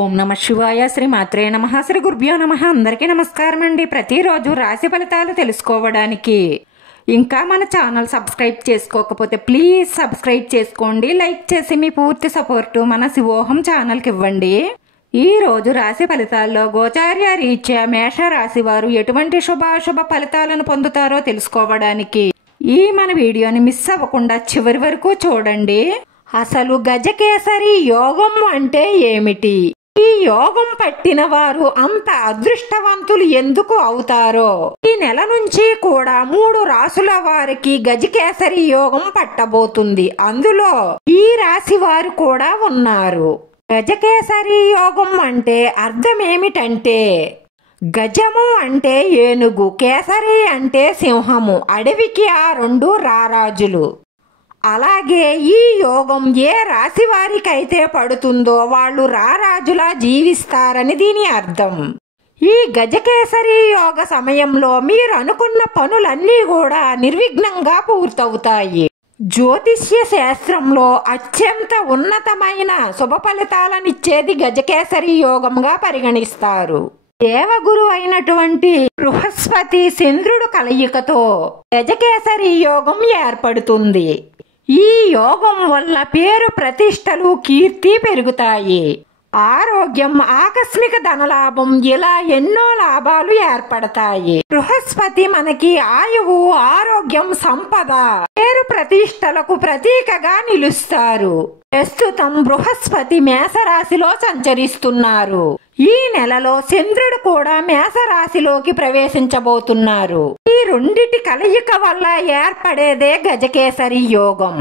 ఓం నమ శివాయ. శ్రీ మాత్రే నమః. శ్రీ గురుభ్యో నమః. అందరికీ నమస్కారం అండి. ప్రతిరోజు రాశి ఫలితాలు తెలుసుకోవడానికి ఇంకా మన ఛానల్ సబ్స్క్రైబ్ చేసుకోకపోతే ప్లీజ్ సబ్స్క్రైబ్ చేసుకోండి. లైక్ చేసి మీ పూర్తి సపోర్టు మన శివోహం ఛానల్కి ఇవ్వండి. ఈ రోజు రాశి ఫలితాల్లో గోచార్య రీత్యా మేష రాశి వారు ఎటువంటి శుభాశుభ ఫలితాలను పొందుతారో తెలుసుకోవడానికి ఈ మన వీడియోని మిస్ అవ్వకుండా చివరి వరకు చూడండి. అసలు గజకేసరి యోగం అంటే ఏమిటి? ఈ యోగం పట్టిన వారు అంత అదృష్టవంతులు ఎందుకు అవుతారో, ఈ నెల నుంచి కూడా 3 రాసుల వారికి గజకేసరి యోగం పట్టబోతుంది. అందులో ఈ రాశి వారు కూడా ఉన్నారు. గజకేసరి యోగం అంటే అర్థం ఏమిటంటే, గజము అంటే ఏనుగు, కేసరి అంటే సింహము, అడవికి ఆ 2 రారాజులు. అలాగే ఈ యోగం ఏ రాశి వారికైతే పడుతుందో వాళ్ళు రారాజులా జీవిస్తారని దీని అర్థం. ఈ గజకేసరి యోగ సమయంలో మీరు అనుకున్న పనులన్నీ కూడా నిర్విఘ్నంగా పూర్తవుతాయి. జ్యోతిష్య శాస్త్రంలో అత్యంత ఉన్నతమైన శుభ ఫలితాలనిచ్చేది గజకేసరి యోగంగా పరిగణిస్తారు. దేవగురు అయినటువంటి బృహస్పతి చంద్రుడు కలయికతో గజకేసరి యోగం ఏర్పడుతుంది. ఈ యోగం వల్ల పేరు ప్రతిష్టలు కీర్తి పెరుగుతాయి. ఆరోగ్యం, ఆకస్మిక ధనలాభం, ఇలా ఎన్నో లాభాలు ఏర్పడతాయి. బృహస్పతి మనకి ఆయువు, ఆరోగ్యం, సంపద, పేరు ప్రతిష్టలకు ప్రతీకగా నిలుస్తారు. ప్రస్తుతం బృహస్పతి మేషరాశిలో సంచరిస్తున్నారు. ఈ నెలలో చంద్రుడు కూడా మేషరాశిలోకి ప్రవేశించబోతున్నారు. ఈ రెండిటి కలయిక వల్ల ఏర్పడేదే గజకేసరి యోగం.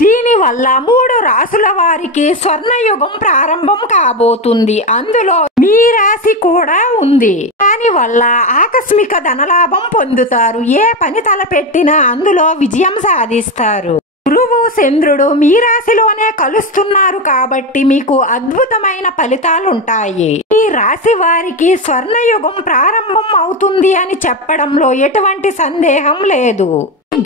దీని వల్ల 3 రాసుల వారికి స్వర్ణయుగం ప్రారంభం కాబోతుంది. అందులో మీ రాశి కూడా ఉంది. దాని వల్ల ఆకస్మిక ధనలాభం పొందుతారు. ఏ పని తలపెట్టినా అందులో విజయం సాధిస్తారు. గురువు, చంద్రుడు మీ రాశిలోనే కలుస్తున్నారు కాబట్టి మీకు అద్భుతమైన ఫలితాలుంటాయి. ఈ రాశి వారికి స్వర్ణయుగం ప్రారంభం అవుతుంది అని చెప్పడంలో ఎటువంటి సందేహం లేదు.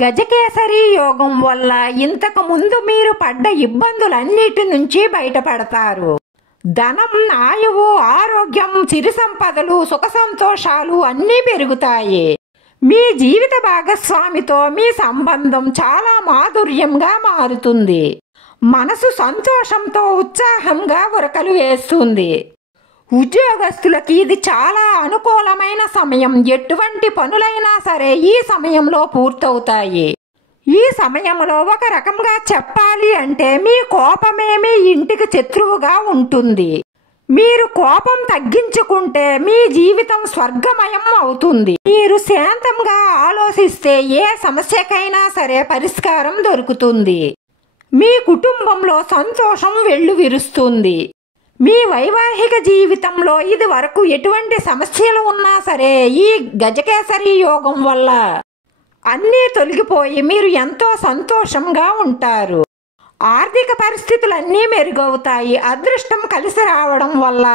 గజకేసరి యోగం వల్ల ఇంతకు ముందు మీరు పడ్డ ఇబ్బందులన్నిటి నుంచి బయటపడతారు. ధనం, ఆయువు, ఆరోగ్యం, సిరి సంపదలు, సుఖ సంతోషాలు అన్నీ పెరుగుతాయి. మీ జీవిత భాగస్వామితో మీ సంబంధం చాలా మాధుర్యంగా మారుతుంది. మనసు సంతోషంతో ఉత్సాహంగా ఉరకలు వేస్తుంది. ఉద్యోగస్తులకి ఇది చాలా అనుకూలమైన సమయం. ఎటువంటి పనులైనా సరే ఈ సమయంలో పూర్తవుతాయి. ఈ సమయంలో ఒక రకంగా చెప్పాలి అంటే మీ కోపమే మీ ఇంటికి శత్రువుగా ఉంటుంది. మీరు కోపం తగ్గించుకుంటే మీ జీవితం స్వర్గమయం అవుతుంది. మీరు శాంతంగా ఆలోచిస్తే ఏ సమస్యకైనా సరే పరిష్కారం దొరుకుతుంది. మీ కుటుంబంలో సంతోషం వెల్లువిరుస్తుంది. మీ వైవాహిక జీవితంలో ఇది వరకు ఎటువంటి సమస్యలు ఉన్నా సరే ఈ గజకేసరి యోగం వల్ల అన్నీ తొలగిపోయి మీరు ఎంతో సంతోషంగా ఉంటారు. ఆర్థిక పరిస్థితులన్నీ మెరుగవుతాయి. అదృష్టం కలిసి రావడం వల్ల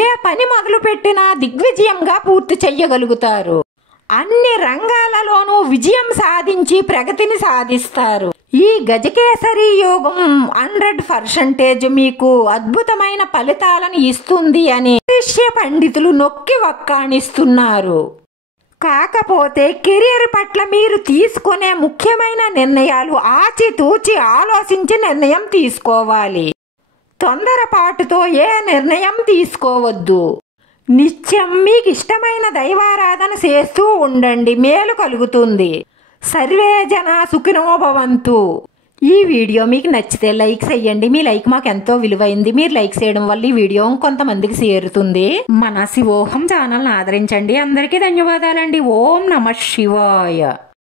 ఏ పని మొదలు పెట్టినా దిగ్విజయంగా పూర్తి చెయ్యగలుగుతారు. అన్ని రంగాలలోనూ విజయం సాధించి ప్రగతిని సాధిస్తారు. ఈ గజకేసరి యోగం 100% మీకు అద్భుతమైన ఫలితాలను ఇస్తుంది అని జ్యోతిష్య పండితులు నొక్కి వక్కాణిస్తున్నారు. కాకపోతే కెరీర్ పట్ల మీరు తీసుకునే ముఖ్యమైన నిర్ణయాలు ఆచితూచి ఆలోచించి నిర్ణయం తీసుకోవాలి. తొందరపాటుతో ఏ నిర్ణయం తీసుకోవద్దు. నిత్యం మీకు ఇష్టమైన దైవారాధన చేస్తూ ఉండండి. మేలు కలుగుతుంది. సర్వే జన సుఖినో భవంతు. ఈ వీడియో మీకు నచ్చితే లైక్ చేయండి. మీ లైక్ మాకు ఎంతో విలువైంది. మీరు లైక్ చేయడం వల్ల ఈ వీడియో కొంతమందికి చేరుతుంది. మన శివోహం ఛానల్ని ఆదరించండి. అందరికీ ధన్యవాదాలండి. ఓం నమ శివాయ.